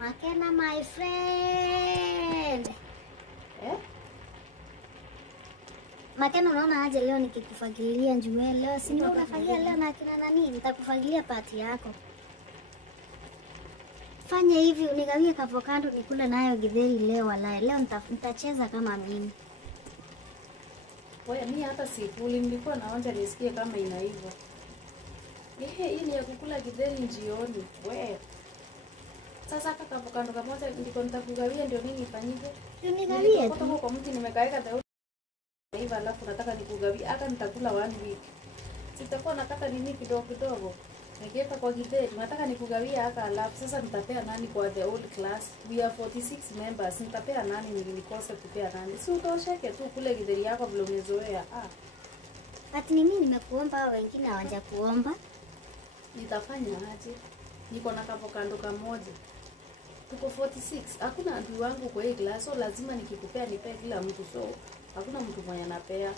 Makena my friend. Makena unaona aje leo nikikufagilia njue leo si ndio unafagilia leo na kina nani nitakufagilia pati yako. Fanya hivi unigawie avocado nikule nayo githeri leo walahi. Leo nitacheza kama mimi. Wewe mimi hata sikuli nilikuwa naonja nisikie kama inaiva. Hii ni ya kukula githeri jioni. Wewe. Sasa kaka avocado kamoja ndiko nitakugawia ndio nini ifanyike? Unigawie tu. Kutoka kwa mti nimekaeka daudi. Iva alafu nataka nikugawia hata nitakula 1 week. Sitakuwa nakata nini kidogo kidogo. Nikiweka kwa githeri nataka nikugawia hata alafu sasa nitapea nani kwa the old class? We are 46 members. Nitapea nani nilikose kupea nani? Si utosheke tu kule githeri yako vile umezoea. Ati mimi nimekuomba wengine hawaja kuomba. Nitafanya aje? Niko na avocado kamoja. Tuko 46. Hakuna adui wangu kwa hii class, so lazima nikikupea nipe kila mtu, so hakuna mtu mwenye anapea.